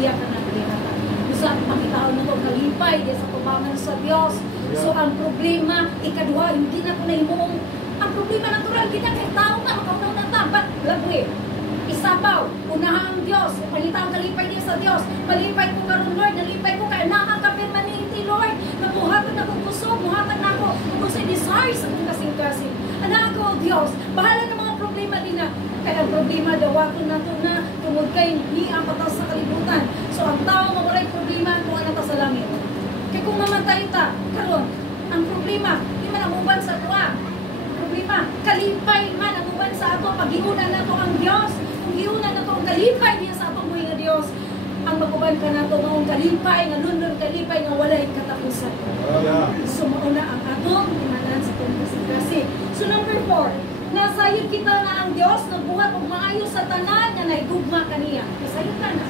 iya ka na kalihatan. Usa pangitaon na to kalipay di sa tubangan sa Dios. So ang problema ikaduha hindi na ko nahimong ang problema natural kita kay tao ka makautaw na tapat labi. Isabaw, unahan ang Diyos, palita ang kalipay niya sa Diyos, palipay ko karon Lord, nalipay ko kay nahan ka permanente Lord, nabuhatan na kong kusog, buhatan na ako, kung sa desires ang kasing-kasing. Anak ko, Diyos, bahala ng mga problema din na, kaya ang problema dawaton na ito na tungod kay ni ang patas sa kalibutan. So ang tao mawalay problema kung ano pa sa langit. Kaya kung mamatay ta, karon ang problema, di man ang uban sa tuwa. Problema, kalipay man ang uban sa ato, pag-iunan na ito ang Diyos. Iunan na ito ang kalipay niya sa atong buhay nga Diyos. Ang maguban ka na ito ng kalipay, nga lundon kalipay, nga walay katapusan. So mauna ang atong imanan sa itong kasi. So number 4, nasayod kita na ang Diyos, nagbuhat og maayo sa tanan nga naigugma kaniya. Nasayod ka na.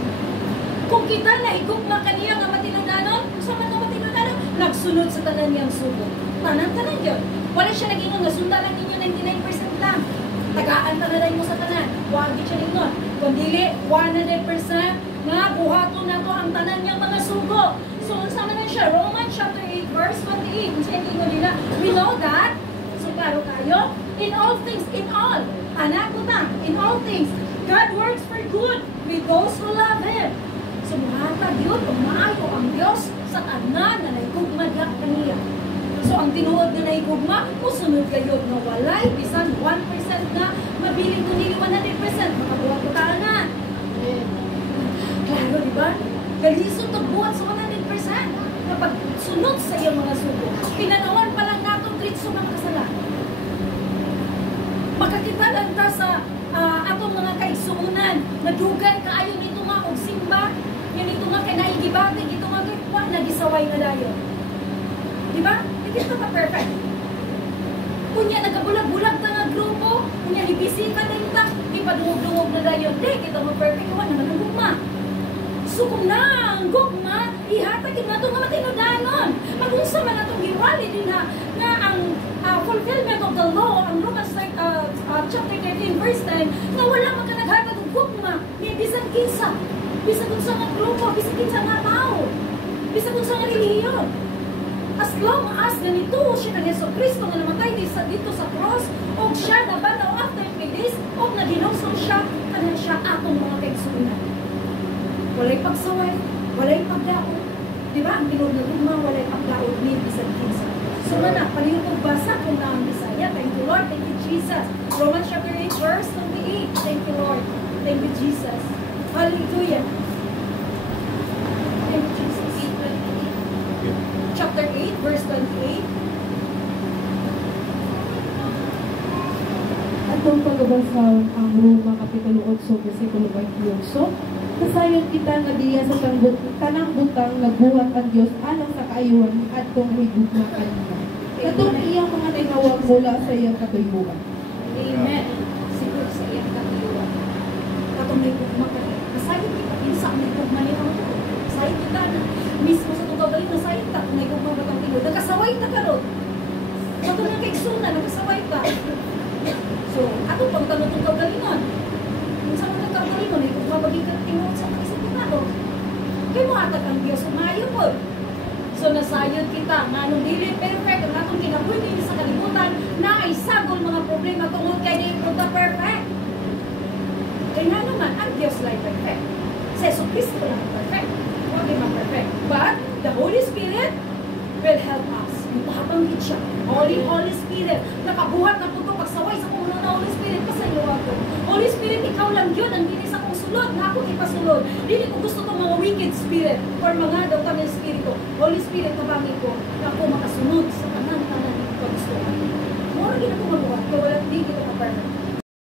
Kung kita naigugma kaniya nga matinudanon, sa man nga matinudanon, nagsunod sa tanan niyang sugo. Tanan yun. Wala siya nag-ingon, nasundan lang ninyo 99% lang. Tagaan taladay mo sa tanan. Huwag siya ningon. Kung dili, 100% nga buhaton na to ang tanan niyang mga sugo. So, sama na siya. Romans chapter 8, verse 28. Kung siya ningon nila, we know that, so klaro kayo, in all things, in all, anak ko na, in all things, God works for good with those who love Him. So, buhatag yun, umaayo ang Diyos sa tanan na naigugma kaniya. So, ang tinuod na naigugma, musunod kayo na walay, bisan 1% na mabiling kung nili 100%, makabuhat ko na. Klaro, di ba? Galisod to buhat sa 100% kapag sunod sa iyong mga sugo. Pinanawan pa lang natong treat sa mga kasalanan. Makakita lang ta sa atong mga kaigsuunan, nadugay kaayo nito nga og simba, yun ito nga kay naigibati, ito nga kay kwa nagisaway na dayon. Di ba? Hindi ito ka-perfect. Kunya nagabulag-bulag ta nga grupo, kunya ibisita din ta, di pa dungog-dungog na dayon. Di, kita mo perfect, iwan naman ang gugma. So kung na ang gugma, ihatagin na ito nga matinudanon. Mag-unsa man na itong giwali din na ang fulfillment of the law, ang Romans chapter 13 verse 10, nga wala man ka naghatag ng gugma, may bisan kinsa, bisan kung sa nga grupo, bisan kinsa nga tao, bisan kung sa nga relihiyon. As long as ganito siya ng Yeso Cristo nga namatay dito sa cross, o siya nabanaw after 3 days, o naginusong siya, kanan siya atong mga kaigsuunan. Walay pagsaway, walay pagdaon. Di ba? Ang pinod na gugma, walay pagdaon ni bisan kinsa. So na, panihon kong basa kung na ang Bisaya. Thank you Lord, thank you Jesus. Romans chapter 8 verse 28. Thank you Lord, thank you Jesus. Hallelujah. Thank you Jesus. Chapter 8 verse 28. Atong pagbabasa ang Roma Kapitulo 8 versikulo 28. Kasayon kita nga diya sa tanang butang nagbuhat ang Dios alang sa kaayuhan atong higugma kanina. Katong iyang mga tinawag mula sa iyang katuyuan. Amen. Siguro sa iyang katuyuan. Katong higugma kanina. Kasayon kita kinsa ang higugma niya ang tuod. Kasayon kita na mismo sa tugabay na sayon ta kung higugma ba ang tuod. Nakasaway ta karon. Katong nga kaigsunan nakasaway ta. So, atong pagtanong itong kagalingan. Kung saan mo nagkagalingan, kung mabaging katingod sa isang kitado. Kaya mo atag ang Diyos, umayo po. So, nasayod kita, manong dili perfect, ang atong kinabuhi din sa kalibutan, na ay sagol mga problema tungod kay di ito perfect. Kaya nga naman, ang Diyos lang perfect. Sa Yeso Cristo lang perfect. Huwag naman perfect. But, the Holy Spirit will help us. Mutahabang siya. Holy Spirit. Nakabuhat na po ito pagsaway sa puno na Holy Spirit. Pasayo ako. Holy Spirit, ikaw lang yun. Ang bilis akong sulod. Na ako ipasulod. Hindi ko gusto itong mga wicked spirit or mga daw kami spirito. Holy Spirit, kabangin ko na ako makasunod sa kanan-kanan ng pagsuhan. Mura gina ko mabuhat. Kaya wala hindi kita ka-perfect.